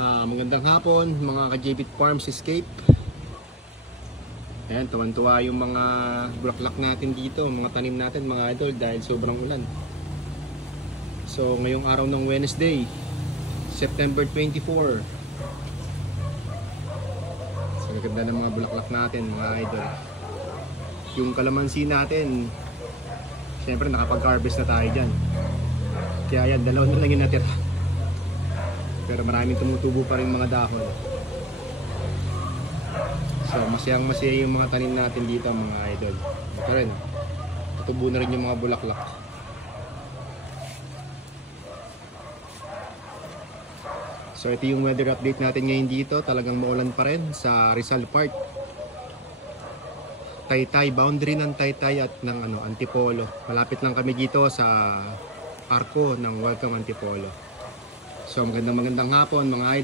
Magandang hapon mga ka-JBit Farms Escape. Ayan, tuwan-tuwa yung mga bulaklak natin dito, mga tanim natin mga idol dahil sobrang ulan. So ngayong araw ng Wednesday, September 24. So ganda ng mga bulaklak natin mga idol. Yung kalamansi natin, syempre nakapag-harvest na tayo dyan. Kaya yan, dalawa na lang yung natira. Pero maraming tumutubo pa rin mga dahon. So masayang masaya yung mga tanim natin dito mga idol. Ito rin, tutubo na rin yung mga bulaklak. So ito yung weather update natin ngayon dito. Talagang maulan pa rin sa Rizal Park, Taytay, boundary ng Taytay at ng Antipolo. Malapit lang kami dito sa arko ng Welcome Antipolo. So magandang hapon mga idol.